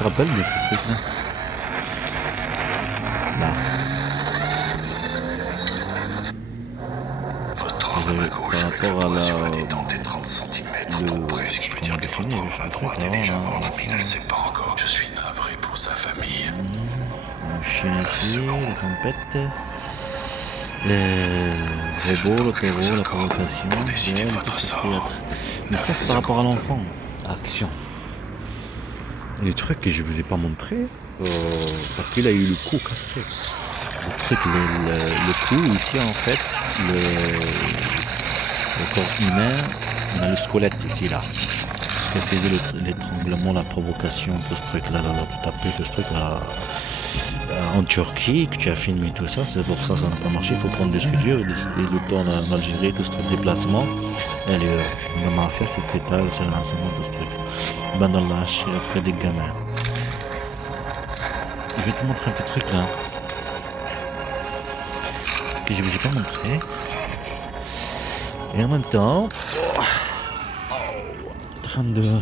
te rappelles de ce truc-là? Là. Par rapport à la... Comment dessiner le truc là, voilà, ça. Un chien ici, la tempête, le robot, le taureau, la provocation, tout ce théâtre. Mais ça c'est par rapport à l'enfant. Action. Et le truc que je vous ai pas montré, parce qu'il a eu le cou cassé. Le truc, le cou ici en fait, le corps humain, on a le squelette ici là. Ce qui faisait l'étranglement, la provocation, tout ce truc là, tout tapé, tout ce truc là. En Turquie, que tu as filmé tout ça, c'est pour ça que ça n'a pas marché. Il faut prendre des studios et le temps en Algérie, tout ce truc, déplacement. Et dans ma affaire, c'était ça, c'est le lancement de ce truc. Ben dans l'âge, après des gamins. Je vais te montrer un petit truc là. Que je vous ai pas montré. Et en même temps, en train de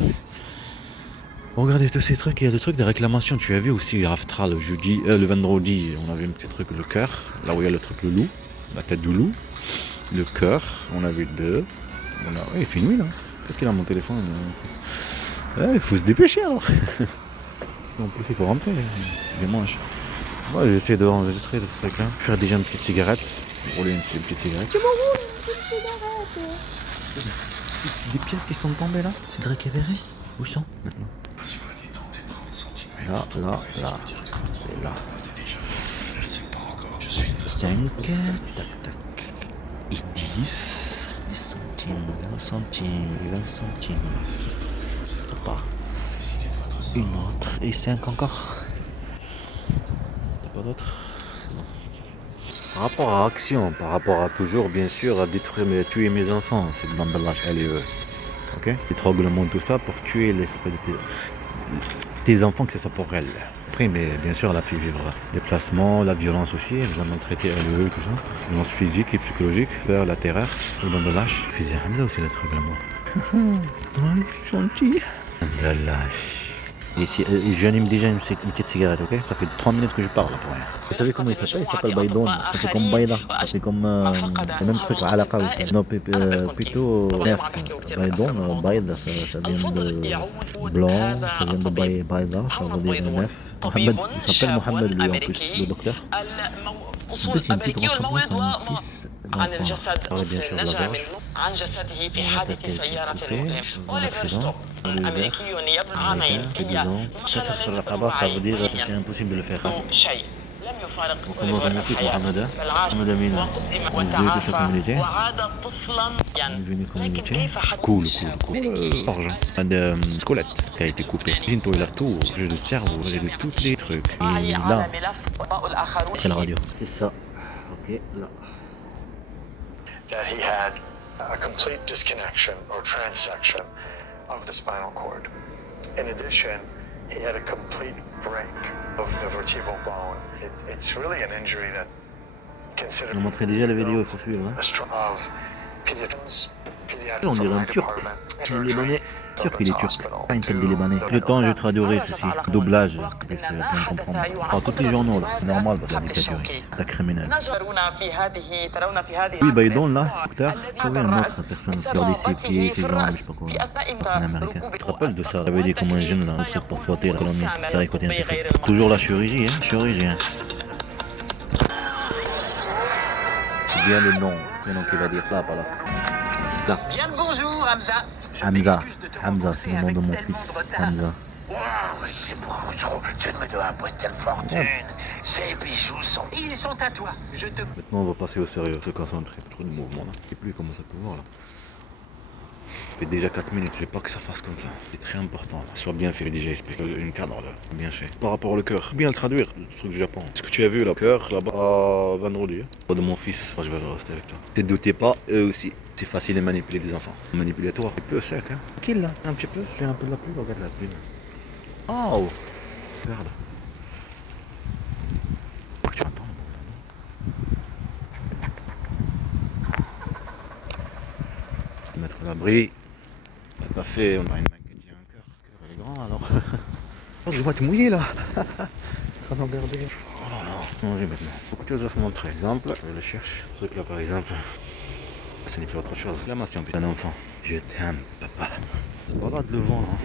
regarder tous ces trucs, il y a des trucs de réclamation. Tu as vu aussi Raftra le jeudi, le vendredi, on avait un petit truc, le cœur, là où il y a le truc, le loup, la tête du loup, le cœur, on a vu deux. Il fait nuit là. Qu'est-ce qu'il a mon téléphone? Il faut se dépêcher alors. Parce qu'en plus il faut rentrer dimanche. Moi j'essaie de enregistrer des trucs là. Faire déjà une petite cigarette. Rouler une petite cigarette. Tu m'en roules une petite cigarette. Des pièces qui sont tombées là. C'est de récupérer. Où ils sont maintenant? Là. C'est là. 5. Tac. Et 10. 10 centimes. 20 centimes. Pas. Une autre. Et 5 encore. Pas d'autre. Par rapport à action, par rapport à toujours, bien sûr, à détruire, tuer mes enfants, c'est de l'emballage LE. Ok? L'étranglement, tout ça pour tuer l'esprit de tes enfants, que ce soit pour elle. Après, mais bien sûr, elle a fait vivre les placements, la violence aussi, elle les a maltraités, LE, tout ça. Violence physique et psychologique, peur, la terreur, l'emballage. Faisait Hamza aussi, l'étranglement. Gentil. L'emballage. Et j'anime déjà une petite cigarette, ok? Ça fait 30 minutes que je parle pour rien. Vous savez comment il s'appelle? Il s'appelle Baïdon. Ça fait comme Baïda. Ça fait comme le même truc, Alaqa aussi. Non, plutôt Nef. Baïdon, Baïda, ça vient de blanc, ça vient de Baïda, ça veut dire Nef. Mohamed, il s'appelle Mohamed lui en plus, le docteur. En plus, il y a une petite ressemblance à mon fils. Parle bien sûr de la gorge. La tête qui a été coupée, un accident. Ça fait الرقبة, ça veut dire que c'est impossible de le faire. On s'en va mon fils Mohamed Amin, on est venu de cette communauté. On est venu communauté. Cool. Argent. Un squelette qui a été coupé. Ginto il a tout, j'ai le cerveau, j'ai de tous les trucs. Et là, c'est la radio. C'est ça. Ok, là. That he had a complete disconnection or transection of the spinal cord. In addition, he had a complete break of the vertebral bone. It's really an injury that considered. On montrait déjà la vidéo, il faut suivre. Of pediatrics. On dirait un turc. Un libanais. Sûr qu'il est turc. Pas une tête de libanais. Le temps, je traduirai ceci. Doublage. Bien comprendre. Alors, tous les journaux, là. Normal, parce que la dictature. La criminelle. Oui, Baïdon, là, docteur. Vous savez, une autre personne aussi. Regardez ses pieds, ses jambes, je sais pas quoi. Un américain. Tu te rappelles de ça? J'avais dit comme un jeune, là, un truc pour frotter la colonne. Faire écouter un petit truc. Toujours la chirurgie, hein. Chirurgien. C'est bien le nom. Le nom qu'il va dire là, pas là. Là. Bien le bonjour, Hamza. Hamza, c'est le nom de mon fils, Hamza. Wow, mais c'est beaucoup trop. Tu ne me dois pas une telle fortune. Ces bijoux sont... Ils sont à toi. Je te... Maintenant, on va passer au sérieux, se concentrer. Trop de mouvements là. Et plus comment ça peut voir là. Ça fait déjà 4 minutes, je ne veux pas que ça fasse comme ça. C'est très important là. Soit bien fait, déjà expliqué. Une cadre là, bien fait. Par rapport au cœur, bien le traduire, le truc du Japon. Ce que tu as vu là, le cœur là-bas à vendredi. De mon fils, moi je vais rester avec toi. Ne te doutez pas, eux aussi. C'est facile de manipuler des enfants. Manipuler toi. Un peu sec, hein. Tranquille là, un petit peu. C'est un peu de la pluie, regarde la pluie. Oh, regarde. Faut que tu entends. Mettre l'abri. On n'a pas fait, on a une main qui tient un cœur. Le cœur il est grand alors. Oh, je vois te mouiller là. En train de regarder. Oh là là. Manger maintenant. Beaucoup de choses à vous montrer. Exemple, je le cherche. Ce truc là par exemple. Ça signifie autre chose. L'acclamation, putain d'enfant. Je t'aime, papa. C'est pas grave de le vendre. Hein.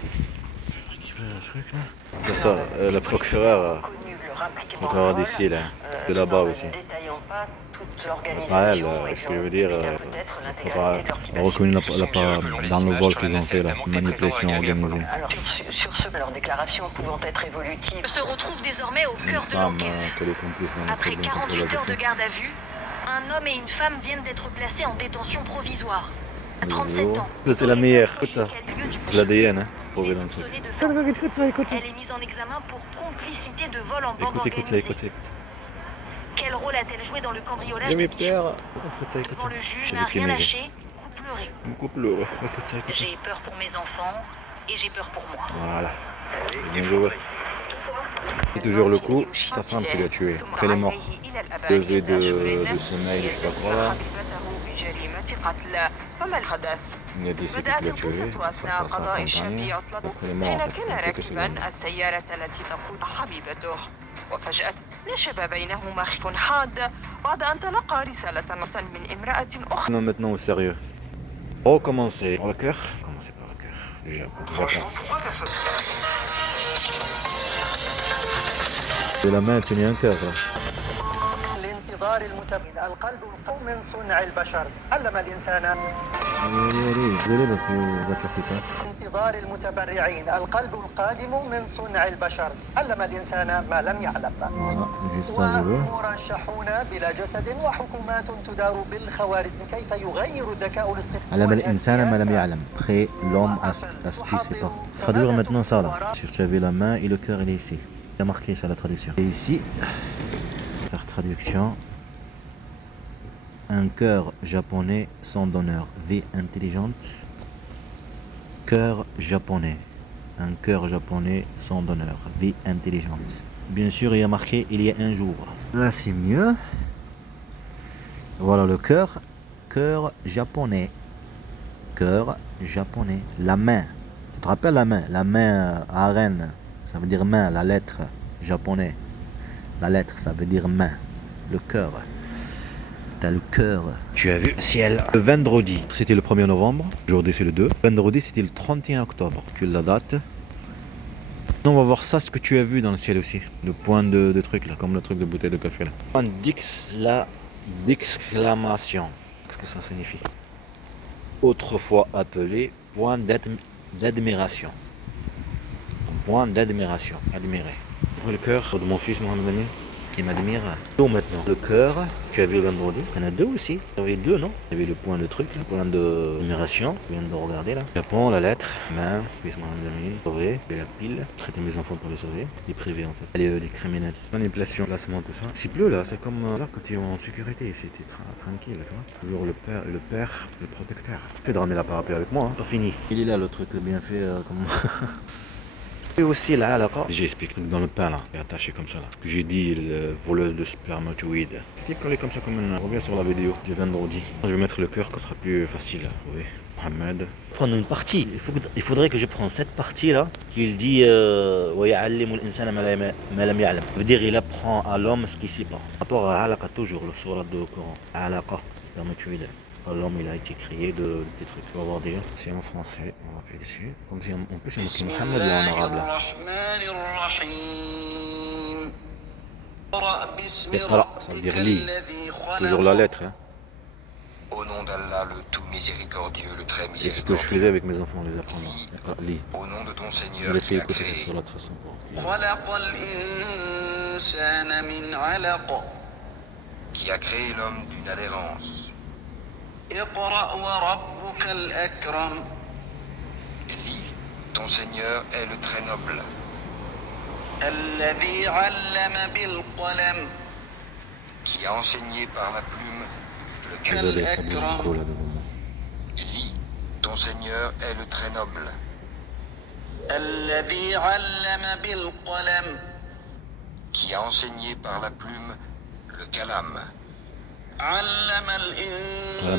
C'est vrai qu'il veut ce truc là. C'est ça, le procureur. Procureur d'ici là. De là-bas aussi. Pas elle, ce que je veux dire, on a reconnu dans le vol qu'ils ont fait, la manipulation organisée. Alors, sur ce, leur déclaration pouvant être évolutive, se retrouve désormais au cœur de l'enquête. Après 48 heures de garde à vue, un homme et une femme viennent d'être placés en détention provisoire. À 37 ans. Ça, c'est la meilleure, écoute ça. C'est l'ADN, hein, prouvé dans le truc. Écoute ça, écoute ça. Elle est mise en examen pour complicité de vol en bande organisée. Écoute ça. Quel rôle a-t-elle joué dans le cambriolage J'ai de mes bijoux? peurs. Devant le juge, n'a rien lâché, pleuré. Beaucoup pleuré. Écoute ça. J'ai peur pour mes enfants et j'ai peur pour moi. Voilà. Bien joué. C'est toujours le coup, sa femme qui l'a tué. Après, elle est morte. Levé de sommeil, je sais pas quoi là. Il y a des séquelles qui l'a tué. Ça accompagné. Après, elle est morte en fait. C'est quelques secondes. وفجأة نشب بينهما خلاف حاد بعد أن تلقى رسالة من امرأة أخرى. Non, maintenant au sérieux. Recommencer par le cœur. Commencer par le cœur. Déjà, pourquoi de la main tenir un cœur là. الانتظار المتبين القلب من صنع البشر علم الإنسان Désolé parce que la voiture qui passe. انتظار المتبرعين القلب القادم من صنع البشر علم الإنسان ما لم يعلم Voilà, juste ça je veux. ومرشحون بلا جسد وحكومات تدار بالخوارزم كيف يغير الذكاء الاصطناعي علم الإنسان ما لم يعلم. Prêt l'homme à ce qu'il sait pas. Traduire maintenant ça là. Si tu avais la main et le cœur il est ici. Il a marqué ça la traduction. Et ici, faire traduction. Un cœur japonais sans donneur. Vie intelligente. Cœur japonais. Un cœur japonais sans donneur. Vie intelligente. Bien sûr, il y a marqué il y a un jour. Là, c'est mieux. Voilà le cœur. Cœur japonais. Cœur japonais. La main. Tu te rappelles la main? La main à Rennes. Ça veut dire main, la lettre japonais. La lettre, ça veut dire main. Le cœur. T'as le cœur. Tu as vu le ciel. Le vendredi, c'était le 1er novembre. Aujourd'hui, c'est le 2. Vendredi, c'était le 31 octobre. Que la date. On va voir ça, ce que tu as vu dans le ciel aussi. Le point de truc là, comme le truc de bouteille de café là. Point d'exclamation. Qu'est-ce que ça signifie? Autrefois appelé point d'admiration. Point d'admiration, admirer. Le cœur de mon fils Mohamed Amin qui m'admire. Donc maintenant, le cœur, tu as vu le vendredi, il y en a deux aussi. Il y avait deux, non? Il y avait le point de truc, le point d'admiration, je viens de regarder là. Japon, la lettre, main, fils Mohamed Amin, sauver, et la pile, traiter mes enfants pour les sauver, les privés en fait, les criminels. Manipulation, lassement, tout ça. S'il pleut là, c'est comme là quand tu es en sécurité, c'était tranquille, tu vois. Toujours le père, le protecteur. Tu peux ramener la parapluie avec moi, hein. Pas fini. Il est là le truc bien fait, comme... Et aussi là, alors, j'explique dans le pain là, c'est attaché comme ça là. J'ai dit voleuse de spermatozoïdes. Petit collé comme ça comme un. Reviens sur la vidéo du vendredi. Je vais mettre le cœur, que ce sera plus facile à trouver. Mohamed. Prendre une partie. Il faudrait que je prenne cette partie là, qu'il dit ça veut dire il apprend à l'homme ce qu'il sait pas. Rapport à alaqa toujours, le surat de Coran. Alaqa, spermatozoïdes. L'homme il a été créé de des trucs. On va voir déjà. C'est en français, on va appuyer dessus. Comme si en plus il y a marqué Mohamed là en arabe là. Iqra, ça veut dire lis. Toujours la lettre. Hein. Au nom d'Allah, le tout miséricordieux, le très C'est ce que je faisais avec mes enfants, les apprendre. Lis. Au nom de ton Je Seigneur les qui fais a écouter créé, cette surat de toute façon. qui a créé l'homme d'une adhérence. Lis, ton Seigneur est le très noble. Qui a enseigné par la plume le Désolé, ça bouge beaucoup là devant moi. Lis, ton Seigneur est le très noble. Qui a enseigné par la plume le kalam. Kalam,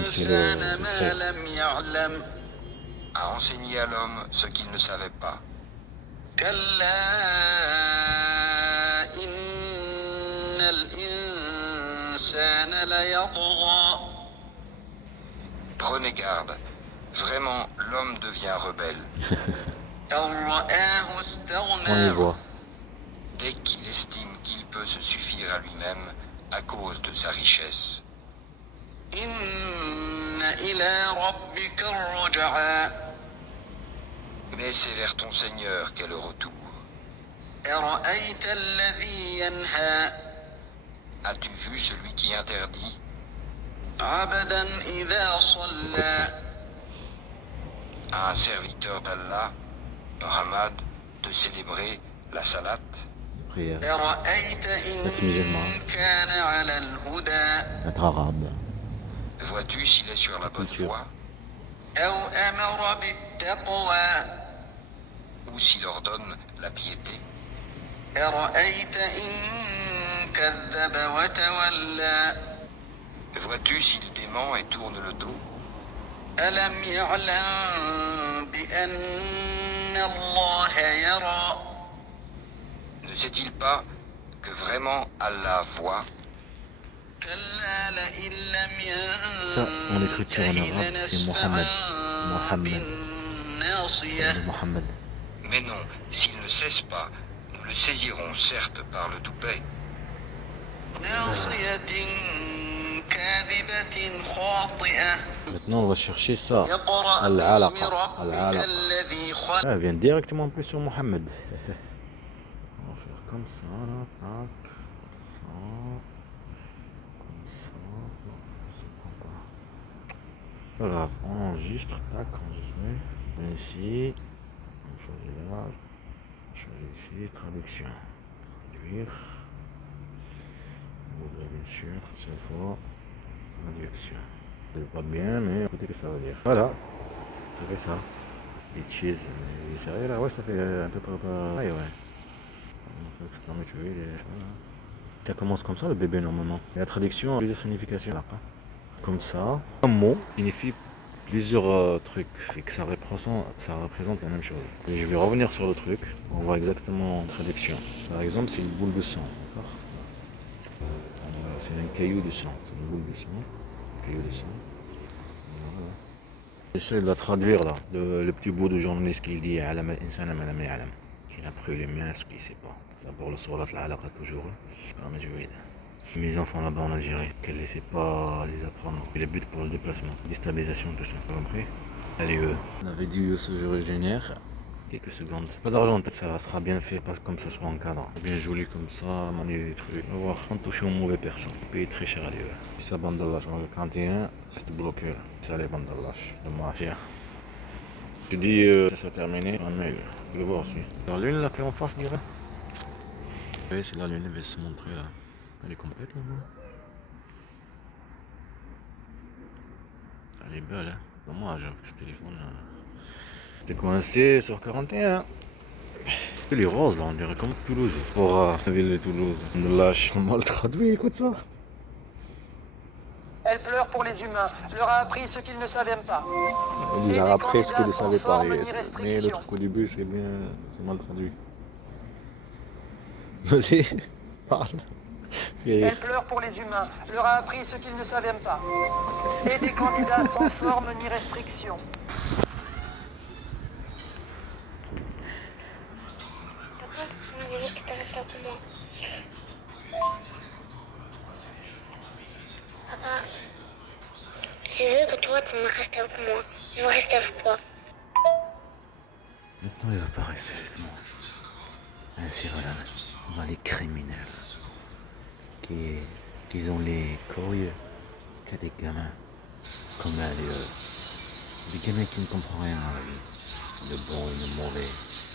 c'est le frère. A enseigné à l'homme ce qu'il ne savait pas. كلا إن الإنسان ليطغى. Prenez garde. Vraiment, l'homme devient rebelle. أن رآه On y استغنى. voit. Dès qu'il estime qu'il peut se suffire à lui-même à cause de sa richesse. إن إلى ربك الرجعى. Mais c'est vers ton Seigneur qu'est le retour. أرأيت الذي ينهى. As-tu vu celui qui interdit عبدا إذا صلى. à un serviteur d'Allah, Muhammad, de célébrer la salat? Prière. أرأيت Être musulman. إن كان على الهدى. Être arabe. Vois-tu s'il est sur la bonne Culture. voie أو أمر بالتقوى. ou s'il ordonne la piété? أرأيت إن كذب وتولى. Vois-tu s'il dément et tourne le dos? ألم يعلم بأن الله يرى. Ne sait-il pas que vraiment Allah voit? كلا لئن لم Ça, en écriture en ينته arabe, c'est Mohammed. Mohammed. C'est بالناصية. le Mohammed. Mais non, s'il ne cesse pas, nous le saisirons certes par le toupet. ناصية كاذبة خاطئة. Maintenant, on va chercher ça. اقرأ العلقة. باسم ربك العلقة. الذي خلق. Ah, elle vient directement plus sur Mohammed. On va faire comme ça, là. Tac. Comme ça. Comme ça. Non, ça prend pas. Pas grave. On enregistre. Tac, enregistré. Ici. On choisit là. On choisit ici. Traduction. Traduire. Google, bien sûr. Cette fois. Traduction. C'est pas bien, mais écoutez ce que ça veut dire. Voilà. Ça fait ça. Et cheese, mais sérieux là, ouais, ça fait un peu pareil, ouais. Ça commence comme ça le bébé normalement. Et la traduction a plusieurs significations là. Comme ça, un mot signifie plusieurs trucs et que ça représente la même chose. Et je vais revenir sur le truc, on voit exactement la traduction. Par exemple, c'est une boule de sang, d'accord? C'est un caillou de sang, c'est une boule de sang, un caillou de sang. Voilà. J'essaie de la traduire là, le petit bout de journaliste qui dit Alam al-insan ma lam ya'lam, qu'il a pris les mains ce qu'il ne sait pas. D'abord le surat al-alaqa toujours, mes enfants là-bas en Algérie, qu'elle ne laissait pas les apprendre, les buts pour le déplacement, déstabilisation, tout ça, vous compris? Allez, on avait dit ce jour génère, quelques secondes. Pas d'argent, ça sera bien fait, parce que comme ça sera en cadre. Bien joli comme ça, manier des trucs. On va voir, on touche aux mauvaises personnes. On paye très cher à l'heure. Ça, bandallage, en 41, c'est bloqué là. Ça, les bandallages de mafia. Tu dis ça soit terminé, un mail. Je le vois aussi. La lune là qui est en face, dirait. Oui, c'est la lune, elle va se montrer là. Elle est complète là. Elle est belle, hein. Dommage avec ce téléphone là. T'es coincé sur 41. Les roses là, on dirait comme Toulouse. Pour la ville de Toulouse. On nous lâche. On mal traduit, écoute ça. Elle pleure pour les humains, leur a appris ce qu'ils ne savaient pas. Ils ont appris ce qu'ils ne sans savaient pas. forme ni Mais le restriction. truc au début, c'est bien. C'est mal traduit. Vas-y, parle. Fais rire. Elle pleure pour les humains, leur a appris ce qu'ils ne savaient pas. Et des candidats sans forme ni restriction. On dirait que tu restes là pour moi. Papa, je veux que toi, tu me restes avec moi. Je veux rester avec toi. Maintenant, il va pas rester avec moi. Ainsi, voilà, on va les criminels qui ont les couilles que des gamins. Comme des gamins qui ne comprennent rien dans la vie. Le bon et le mauvais.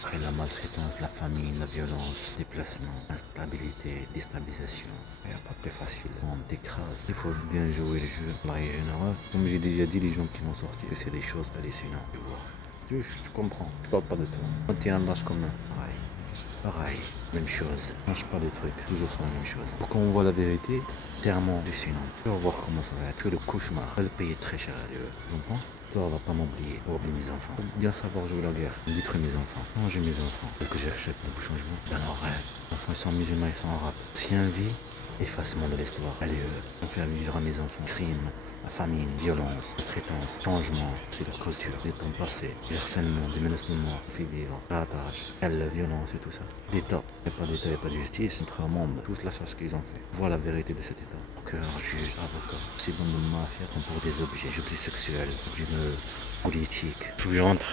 Après la maltraitance, la famine, la violence, déplacement, instabilité, déstabilisation. Il n'y a pas plus facile. On t'écrase. Il faut bien jouer le jeu. Là, il y a une erreur. Comme j'ai déjà dit, les gens qui vont sortir, c'est des choses hallucinantes. Tu vois. Tu comprends. Je parle pas de toi. Quand tu es un lâche comme un, pareil. pareil, même chose. Change pas des trucs, toujours sur la même chose. Pour qu'on voit la vérité, tellement hallucinante. Tu vas voir comment ça va être. Que le cauchemar, je vais le payer très cher à Dieu. Tu comprends? Toi, on va pas m'oublier, on va oublier mes enfants. Faut bien savoir jouer la guerre, détruire mes enfants. Non, j'ai mes enfants. Est-ce que j'accepte le changement? Dans leurs rêves. Les enfants, ils sont musulmans, ils sont arabes. Si un vie, effacement de l'histoire. Allez, on fait vivre à mes enfants. Crime, la famine, violence, traitance, changement, c'est leur culture, des temps passés, des harcèlements, des menaces de mort, on fait vivre, piratage, la violence et tout ça. L'État, il n'y a pas d'État, il n'y a pas de justice, c'est un monde, tout cela, c'est ce qu'ils ont fait. Voilà la vérité de cet État. Procureur, juge, avocat, c'est bon de mafia, comme pour des objets sexuels, objets politiques. Faut que je rentre